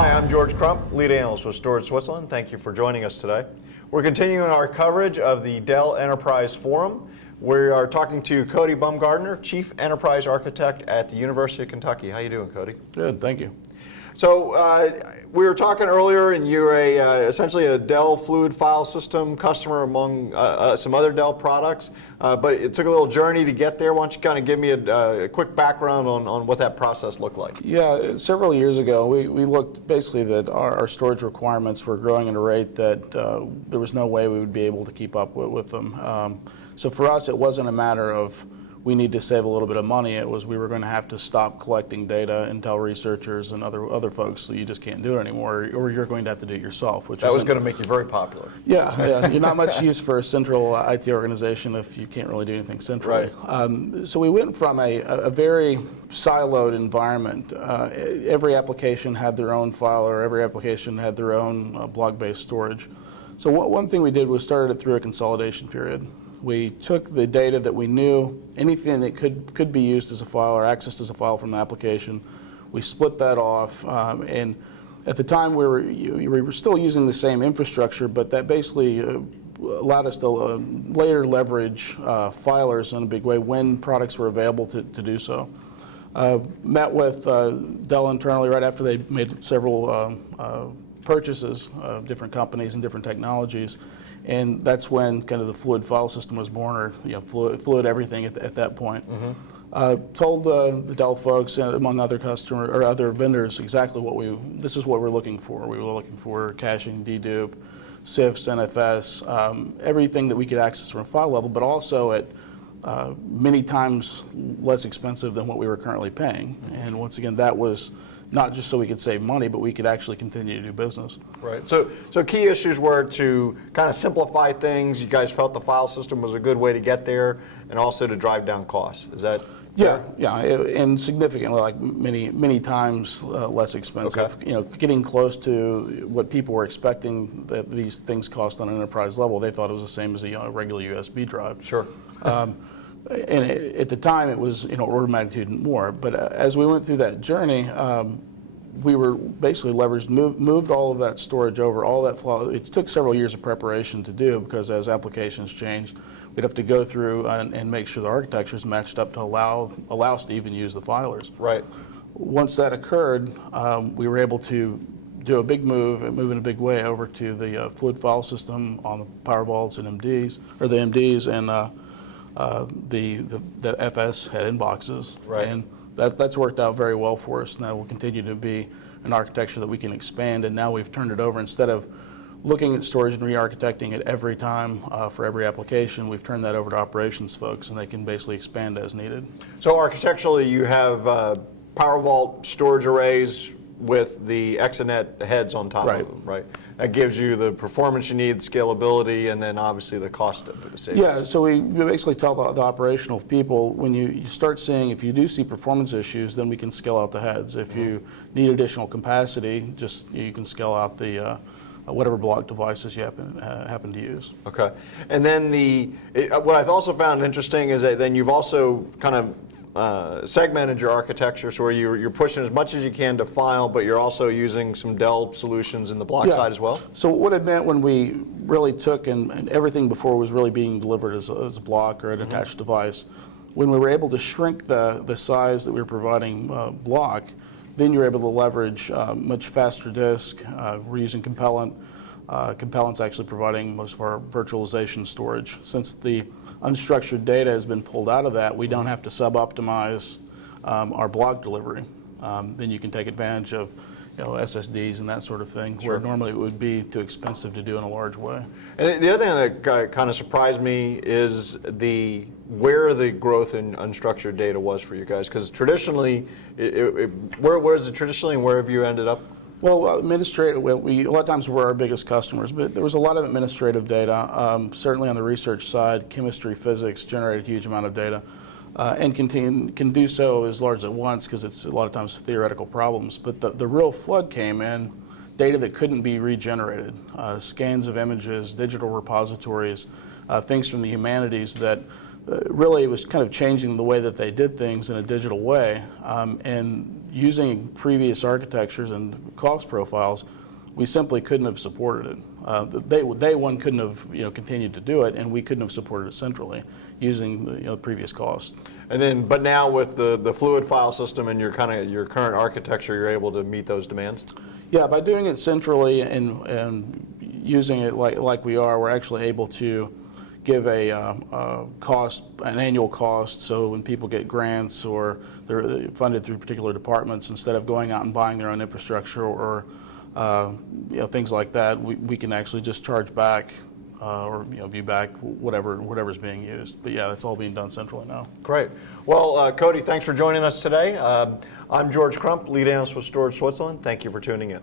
Hi, I'm George Crump, lead analyst with Storage Switzerland. Thank you for joining us today. We're continuing our coverage of the Dell Enterprise Forum. We are talking to Cody Bumgardner, Chief Enterprise Architect at the University of Kentucky. How you doing, Cody? Good, thank you. So we were talking earlier, and you're essentially a Dell Fluid File System customer among some other Dell products, but it took a little journey to get there. Why don't you kind of give me a quick background on what that process looked like? Yeah, several years ago, we looked basically that our storage requirements were growing at a rate that there was no way we would be able to keep up with them. So for us, it wasn't a matter of we need to save a little bit of money. It was we were going to have to stop collecting data and tell researchers and other folks that you just can't do it anymore, or you're going to have to do it yourself. Which that was going to make you very popular. Yeah, you're not much use for a central IT organization if you can't really do anything centrally. Right. So we went from a very siloed environment. Every application had their own file, or every application had their own block-based storage. So one thing we did was started it through a consolidation period. We took the data that we knew, anything that could be used as a file or accessed as a file from the application, we split that off, and at the time we were still using the same infrastructure, but that basically allowed us to later leverage filers in a big way when products were available to do so. Met with Dell internally right after they made several purchases of different companies and different technologies. And that's when kind of the Fluid File System was born, or Fluid everything at that point. Mm-hmm. Told the Dell folks, among other customers or other vendors, exactly this is what we're looking for. We were looking for caching, dedupe, CIFS, NFS, everything that we could access from a file level, but also at many times less expensive than what we were currently paying. And once again, that was not just so we could save money, but we could actually continue to do business. Right. So key issues were to kind of simplify things. You guys felt the file system was a good way to get there, and also to drive down costs. Is that fair? Yeah, and significantly, like many times less expensive. Okay. Getting close to what people were expecting that these things cost on an enterprise level. They thought it was the same as a regular USB drive. Sure. And at the time, it was order of magnitude more. But as we went through that journey, we were basically moved all of that storage over, all that file. It took several years of preparation to do, because as applications changed, we'd have to go through and make sure the architectures matched up to allow us to even use the filers. Right. Once that occurred, we were able to do a big move in a big way over to the Fluid File System on the Power Vaults and MDs, or the MDs, and the FS had inboxes. Right. And that's worked out very well for us. Now will continue to be an architecture that we can expand, and now we've turned it over. Instead of looking at storage and re-architecting it every time for every application, we've turned that over to operations folks, and they can basically expand as needed. So architecturally, you have Power Vault storage arrays with the Exanet heads on top of them, right? That gives you the performance you need, scalability, and then obviously the cost of savings. Yeah, so we basically tell the operational people, when you start seeing, if you do see performance issues, then we can scale out the heads. If you need additional capacity, you can scale out the whatever block devices you happen to use. Okay, and then what I've also found interesting is that then you've also kind of segmented your architecture, so where you're pushing as much as you can to file, but you're also using some Dell solutions in the block side as well? So what it meant when we really took, and everything before was really being delivered as a block or an attached device, when we were able to shrink the size that we were providing block, then you're able to leverage much faster disk. We're using Compellent. Compellent's actually providing most of our virtualization storage. Since the unstructured data has been pulled out of that, we don't have to sub-optimize our block delivery. Then you can take advantage of SSDs and that sort of thing, where normally it would be too expensive to do in a large way. And the other thing that kind of surprised me is where the growth in unstructured data was for you guys, because traditionally, where is it traditionally, and where have you ended up? Well, administrative, a lot of times we're our biggest customers, but there was a lot of administrative data. Certainly on the research side, chemistry, physics generate a huge amount of data, and can do so as large at once, because it's a lot of times theoretical problems. But the real flood came in, data that couldn't be regenerated, scans of images, digital repositories, things from the humanities that really it was kind of changing the way that they did things in a digital way, and using previous architectures and cost profiles, we simply couldn't have supported it. Day one couldn't have continued to do it, and we couldn't have supported it centrally using the previous cost. And then, but now with the fluid file system and your current architecture, you're able to meet those demands? Yeah, by doing it centrally and using it like we are, we're actually able to give a cost, an annual cost, so when people get grants or they're funded through particular departments, instead of going out and buying their own infrastructure or things like that, we can actually just charge back or view back whatever's being used. But yeah, that's all being done centrally now. Great. Well, Cody, thanks for joining us today. I'm George Crump, lead analyst with Storage Switzerland. Thank you for tuning in.